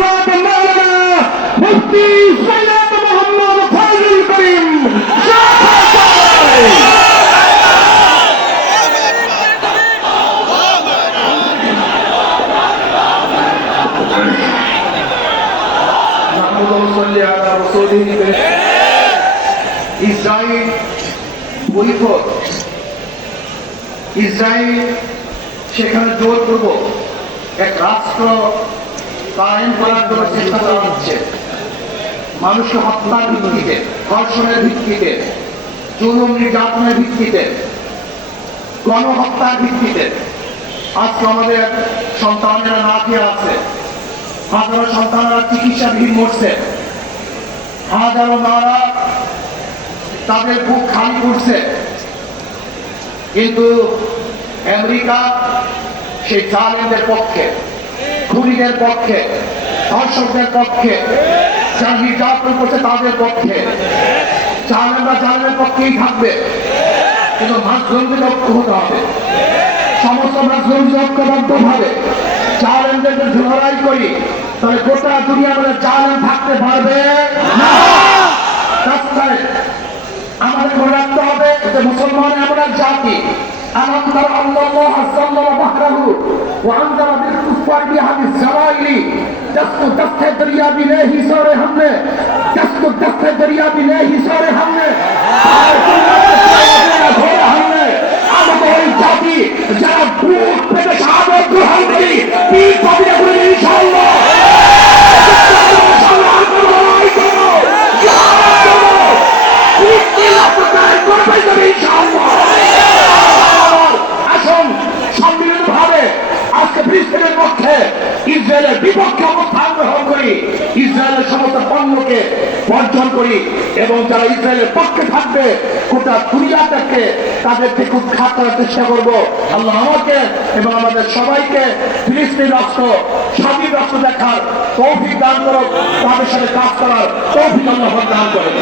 হযরত মাওলানা মুফতি সৈয়দ মোহাম্মদ ফয়জুল করিম Israel বৈঠক, Israel সেখানে জোরপূর্বক এক রাষ্ট্র কায়েম করার জন্য চেষ্টা করা হচ্ছে। মানুষকে হত্যার ভিত্তিতে, ধর্ষণের ভিত্তিতে, জুলুম নির্যাতনের ভিত্তিতে, গণহত্যার ভিত্তিতে আজকে আমাদের সন্তানেরা না খেয়ে আছে, হাজারো সন্তানেরা চিকিৎসাবিহীন মরছে, হাজারো মারা তাদের বুক খালি করছে। কিন্তু আমেরিকা সেই জালেমদের পক্ষে, খুনিদের পক্ষে, ধর্ষকদের পক্ষে, যারা নির্যাতন করছে তাদের পক্ষে। জালেমরা জালেমের পক্ষেই থাকবে, কিন্তু মাজলুমদের ঐক্য হতে হবে। সমস্ত মাজলুমদের ঐক্যবদ্ধ ভাবে জালেমদের বিরুদ্ধে লড়াই করি, তাহলে গোটা দুনিয়া বলে জালেম থাকতে পারবে না। আমাদের মনে রাখতে হবে যে মুসলমান এমন এক জাতি, আনন্দার আল্লাহ আল্লাহ বাহরাহু ওয়া আনজালা বিল কুফার বিহাদিস জালাইলি দস্তু দস্তে দরিয়া বিলে হিসারে हमने দস্তু দস্তে দরিয়া বিলে হিসারে हमने আমাদের ওই জাতি যারা বুক পেতে শাহাদাত গ্রহণ করি বীর কবিরা করে ইনশাআল্লাহ ইসরায়েলের বিপক্ষে অবস্থান গ্রহণ করি, ইসরায়েলের সমস্ত পণ্যকে বর্জন করি এবং যারা ইসরায়েলের পক্ষে থাকবে গোটা দুনিয়াটাকে তাদের থেকে উৎখাত করার চেষ্টা করব। আল্লাহ আমাকে এবং আমাদের সবাইকে ফিলিস্তিন রাষ্ট্র, স্বাধীন রাষ্ট্র দেখার তৌফিক দান করুক, তাদের সাথে কাজ করার তৌফিক আল্লাহ দান করেন।